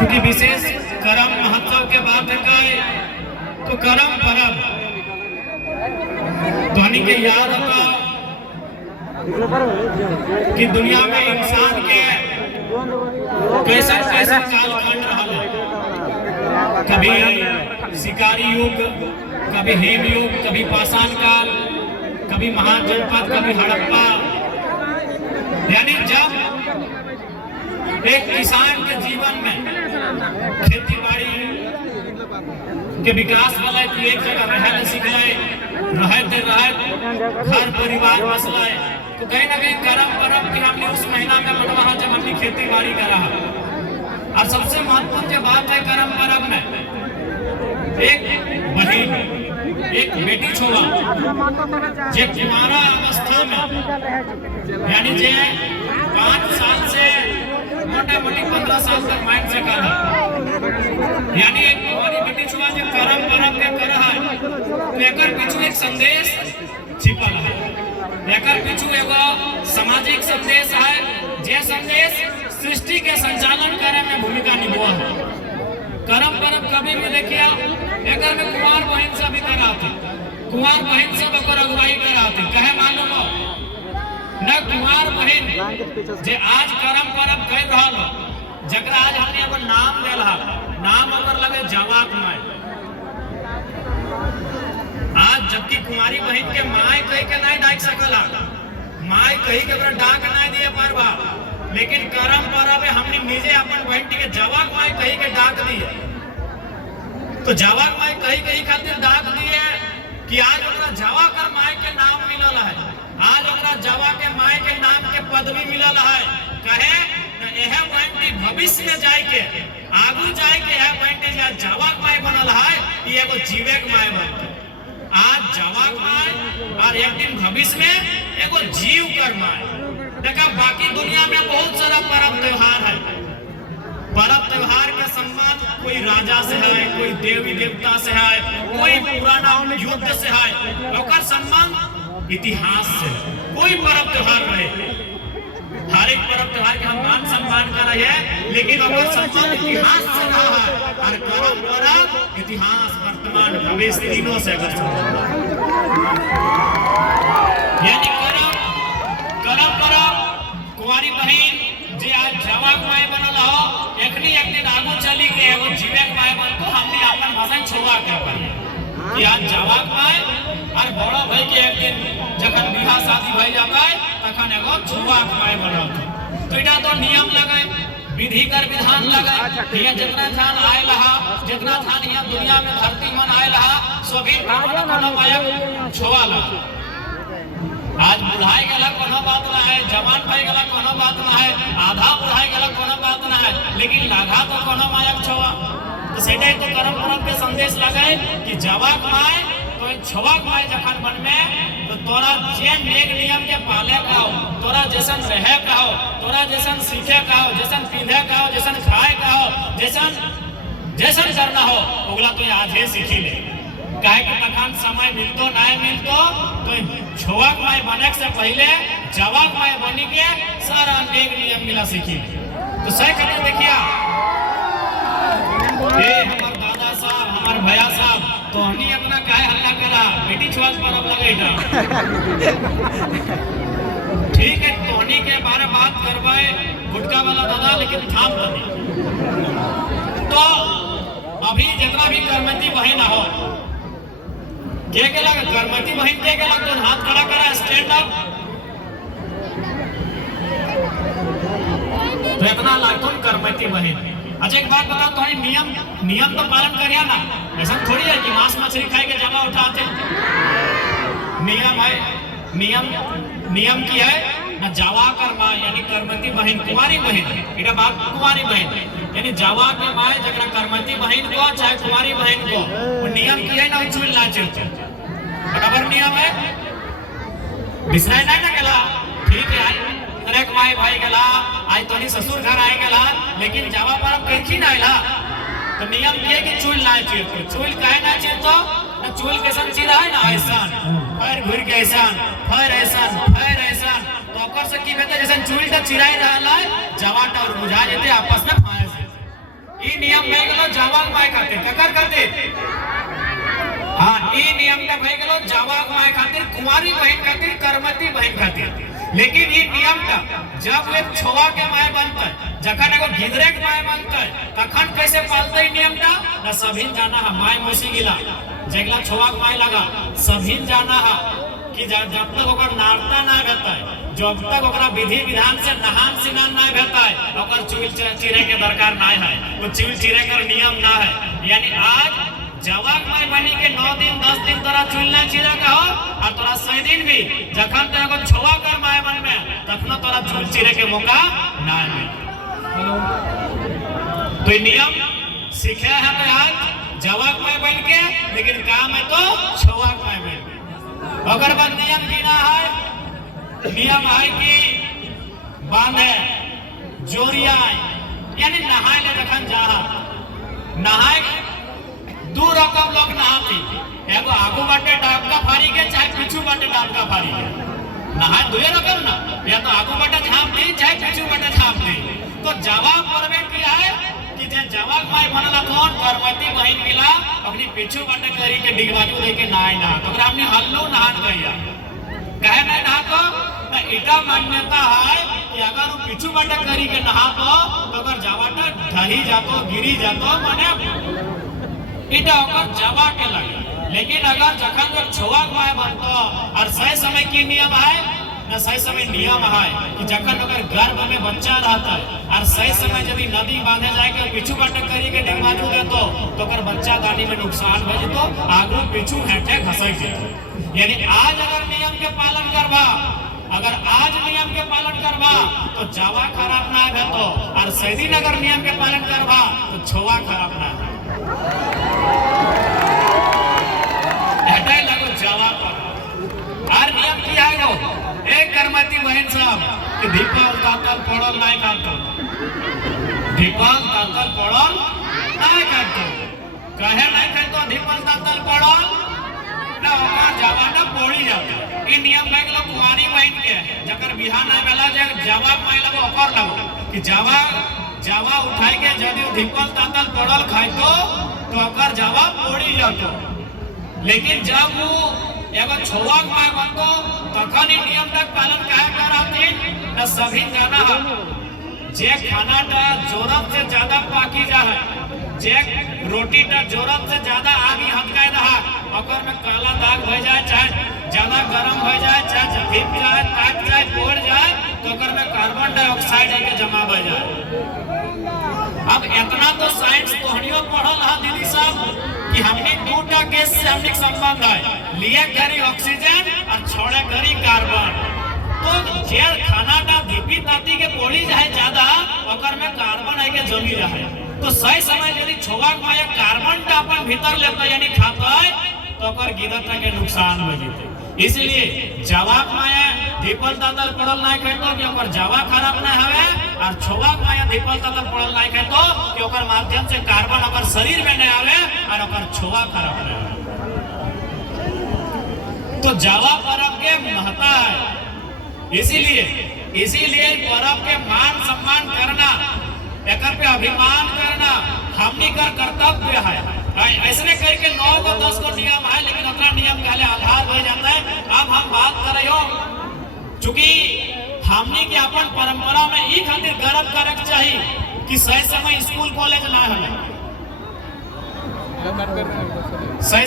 चूंकि विशेष कर्म महोत्सव के बात है तो कर्म परब ध्वनि के याद होता कि दुनिया में इंसान के कैसा कैसा कालखंड रहा, कभी शिकारी युग, कभी हेम युग, कभी पाषाण काल, कभी महाजनपद, कभी हड़प्पा। यानी जब एक किसान के जीवन में खेती बाड़ी के विकास वाला कि एक जगह रहने सीखलाए, रहते घर परिवार बसलाए, तो कहीं ना कहीं कर्म परम की हमने उस महीना में मनवा जब हमने खेती बाड़ी करा। और सबसे महत्वपूर्ण जो बात है कर्म परम में, एक बहन एक बेटी छोड़ा जे कुमारा अवस्था में यानी जे 5 साल से मोटा मोटी 15 साल तक माइंड से कर यानी एक कुमारी बेटी छोड़ा जो कर्म परम के कर है तो एकर पीछे एक संदेश छिपल है, एकर पीछे एगो सामाजिक संदेश है, जे संदेश सृष्टि के संचालन करे में भूमिका निभा है। कर्म परम कभी भी देखिए एकर में कुमार बहन से भी करा थी, कुमार बहन से बकर अगुवाई करा थी, कहे मालूम हो न कुमार बहन जे आज कर्म परम कर रहा जकरा आज हमने एगो नाम दे रहा, नाम अगर लगे जवाक माय। आज जबकि कुमारी बहन के माय कही के नहीं डाक सकला, माय कही के डाक नहीं दिए पारबा, लेकिन कर्म परब हमने निजे अपन बहन के जवाक माय कही के डाक दिए। तो जवाक माय कही खातिर डाक दिए कि आज ओकरा जवा कर माय के नाम मिलल है, आज ओकरा जवा के माय के नाम के पदवी मिलल है। कहे यह बहन भविष्य में जाए के आगू जाए के यह बहन जवाक माय बनल है, ये एगो जीवेक माय बनते। आज जवाक माय और एक दिन भविष्य में एगो जीव कर माय। देखा बाकी दुनिया में बहुत सारा पर्व त्योहार है, पर्व त्योहार के संबंध कोई राजा से है, कोई देवी देवता से है, कोई पुराना युद्ध से है, ओकर संबंध इतिहास से। कोई पर्व त्योहार रहे, हर एक पर्व त्योहार के हम मान सम्मान कर रहे हैं, लेकिन ओकर संबंध इतिहास से रहा है। और कर्म परब इतिहास वर्तमान भविष्य तीनों से यानी कर्म परब कुंवारी बहन जे आज जवाक माय बनल हो, एकनी एक दिन आगू चली के एगो जीवेक माय बन को हमनी अपन भाषण छोड़ा के पड़ी कि आज जवाक माय और बड़ा भाई के एक दिन जखन बियाह शादी भई जाता है तखन एगो जवाक माय बनल। तो इटा तो नियम लगे, विधि कर विधान लगे, ये जितना ध्यान आए रहा, जितना ध्यान यहाँ दुनिया में धरती मन आए रहा, सभी कोनो मायक छोवा लगा। आज बुढ़ाई गला कोनो बात ना है, जवान भाई गला कोनो बात ना है, आधा बुढ़ाई गला कोनो बात ना है, लेकिन लागा तो कोनो मायक छोवा। तो सेटे तो कर्म परम के संदेश लगे कि जवाक माय तो छवाक माय जखन बन में तो तोरा जे नेक नियम के पाले का हो, तोरा जैसन रहे का हो, तोरा जैसन सीखे का हो, जैसन पींधे का हो, जैसन खाए का हो, जैसन करना हो ओगला तो आज ही सीखी ले। काहे कि तखन समय मिलतो नहीं मिलतो तो छवाक माय बने से पहले जवाक माय बनी के सारा नेक नियम मिला सीखी। तो सही करके देखिए ए हमार दादा साहब, हमार भैया साहब, तो हमनी अपना काहे हल्ला करा, बेटी छुआक परब लगेगा। ठीक है, तोहनी के बारे बात करवाए गुटका वाला दादा, लेकिन थाम बनी। तो अभी जितना भी कर्मती बहन हो के लगा, कर्मती बहन के लगा तो हाथ खड़ा करा, स्टैंड अप। तो इतना लाखों कर्मती बहन। अच्छा एक बात बताओ, तुम्हारी नियम तो पालन करिए ना, ऐसा थोड़ी है कि मांस मछली खाए के जमा उठाते। नियम है, नियम की है ना, जावा कर माँ यानी कर्मती बहन, कुमारी बहन, इटा बात कुमारी बहन यानी जावा के माँ जगह कर्मती बहन को चाहे कुमारी बहन को वो नियम की है ना, चूल ना चलते बराबर नियम है, बिसराय नहीं ना गला। ठीक है, एक माई भाई गला आज तो ससुर घर आए गला, लेकिन जावा परब कैसी ना आइला तो नियम ये कि चूल ना चीरतो। चूल काहे ना चीरतो ना, चूल कैसन चीरा है ना ऐसन, पैर घुर के ऐसन, पैर ऐसन, पैर ऐसन, तो ओकर से की बेटा जैसे चूल तक चिराई रहला जवाट और बुझा जेते आपस में फांस। ई नियम भई गेलो जावाक माय खातिर ककर खातिर हां ई नियम का भई गेलो जावाक माय खातिर कुंवारी बहन खातिर करमती बहन खातिर लेकिन ई नियम का जब एक छोवा के माय बनता जखन एगो गिदरे के माय बनता तखन कैसे पालते नियम का ना सभी जाना है माय मोसी गिला जेगला छोवा के माय लगा सभी जाना है कि जब तक ओकर नारता ना रहता है जब तक ओकरा विधि विधान से नहान स्नान ना रहता है ओकर चूल चिरे के दरकार ना है वो चूल चिरे का नियम ना है यानी आज जवाक माय बनी के 9 दिन 10 दिन तोरा चूल ना चिरे का हो और तोरा 6 दिन भी जखन तक एगो छोवा कर माय बन में तखनो तोरा चूल चिरे के मौका ना मिले तो नियम सीखे है तो आज जवाक माय बन के लेकिन काम है तो छोवा माय बन अगर बात नियम बिना है नियम है कि बांधे जोरिया यानी नहाए ले जखन जा नहाए दू रकम लोग नहाती एगो आगू बाटे डाबका फाड़ी के चाहे पीछू बाटे डाबका फाड़ी के नहाए दुए रकम ना या तो आगू बाटे झाप दी चाहे पीछू बाटे झाप दी तो जवाब परमेट किया है कि जे जवाब माय बनला कौन करमती बहन मिला अपनी पीछू बाटे करी के डिगवाजू लेके नहाए ना तो हमने हल्लो नहान गया कहे नहीं नहा तो इटा मान्यता है कि अगर वो पीछू बाटे करी के नहा तो अगर जावाटा ढही जातो गिरी जातो माने इटा ओकर जवा के लगे लेकिन अगर जखन तक छोवा माय बनतो और सही समय की नियम है ना सही समय नियम है कि जखन अगर गर्भ में बच्चा रहता है और सही समय यदि नदी बांधे जाए के पीछू बाटे करी के डिगवाजू देतो तो अगर बच्चा दानी में नुकसान हो जतो आगू पीछू हेठे घसक जेतो यानी आज अगर नियम के पालन करबा अगर आज नियम के पालन करबा तो जावा खराब ना भेतो और सही दिन अगर नियम के पालन करबा तो छोवा खराब ना हटाई लगो जावा पर और नियम किया है वो एक करमती बहन साहब कि दीपल तातल पड़ल नहीं करतो दीपल तातल पड़ल नहीं करतो कहे नहीं करतो दीपल तातल पड़ल ना ओकर जावा ना पड़ी जाता ई नियम है कि लोग कुंवारी बहन के जकर बिहान नहीं वाला जावा माय लगो ओकर लगो कि जावा उठाई के यदि दीपल तातल पड़ल खाइतो तो ओकर जावा पड़ी जातो लेकिन जब वो एगो छोवा माय बनतो तखन ई नियम तक पालन काहे करते न सभी जाना है जे खाना टा जरूरत से ज्यादा पाकी जा है जे रोटी टा जरूरत से ज्यादा आगी हटकाए रहा ओकर में काला दाग हो जाए चाहे ज्यादा गरम हो जाए चाहे भीग जाए काट जाए पोड़ जाए तो ओकर में कार्बन डाइऑक्साइड आके जमा हो जाए अब इतना तो साइंस तोहनियो पढ़ल है दीदी साहब कि हमने दूटा गैस से हमने संबंध है लिए करी ऑक्सीजन और छोड़े करी कार्बन तो जे खाना का धीपी ताती के पोड़ी जाए ज्यादा ओकर में कार्बन है के जमी जाए तो सही समय यदि छोवा माय कार्बन का अपन भीतर लेता यानी खाता है तो ओकर गिरत के नुकसान हो जेते इसलिए जवाक माया दीपल तातल पड़ल नहीं खेतो कि ओकर जवा खराब ना हवे और छोवा माया दीपल तातल पड़ल नहीं खेतो कि ओकर माध्यम से कार्बन ओकर शरीर में न आवे और ओकर छोवा खराब ना हो तो जवा पर्व के महत्ता है इसीलिए पर्व के मान सम्मान करना एकर पे अभिमान करना हमनी कर कर्तव्य है ऐसने करके 9 को 10 को नियम है लेकिन अपना नियम पहले आधार हो जाता है अब हम बात कर रहे हो चूंकि हमनी के अपन परंपरा में ई खातिर गर्व करक चाहिए कि सही समय स्कूल कॉलेज ना है सही